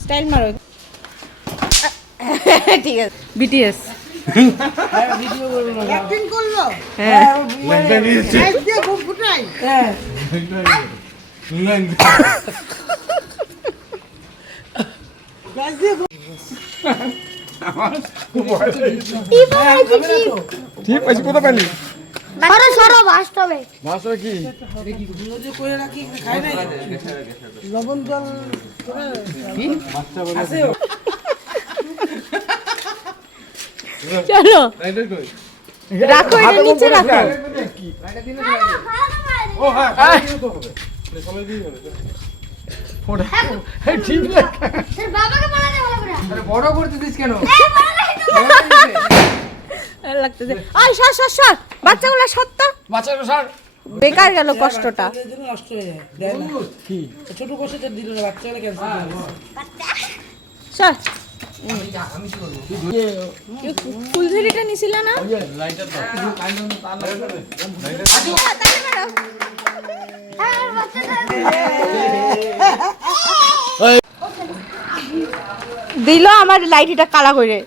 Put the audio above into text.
style মারো ঠিক আছে বিটিএস ভিডিও করব না অ্যাক্টিং করলো হ্যাঁ ল্যাংটা নিয়েছে লাইট দিয়ে খুব ফুটাই হ্যাঁ ল্যাংটা লাইট দিয়ে ঠিক আছে কোথা পেলি সরো সরো বাস্তবে মাছটা কি নদী করে রাখি খাই না লবণ জল কি বাচ্চা বলে আছে চলো রাইডার কই রাখো এটা নিচে রাখো কি হ্যাঁ ও হ্যাঁ তো হবে সবাই দিয়ে হবে ওটা ঠিক না তোর বাবাকে বলাতে ভালো করে আরে বড় করতে দিস কেন লাগতেছে আয় সর সর সর বাচ্চাগুলো সত্য বাচ্চাটা স্যার বেকার গেল কষ্টটা এর জন্য নষ্ট হয়ে যায় দেয় না কি ছোট কষ্টটা দিল না বাচ্চাগুলো ক্যান্সেল করে সর আমি কি করব ফুলঝুরিটা নিছিল না লাইটার দাও আর বাচ্চাটা দিল আমার লাইট এটা কালা করে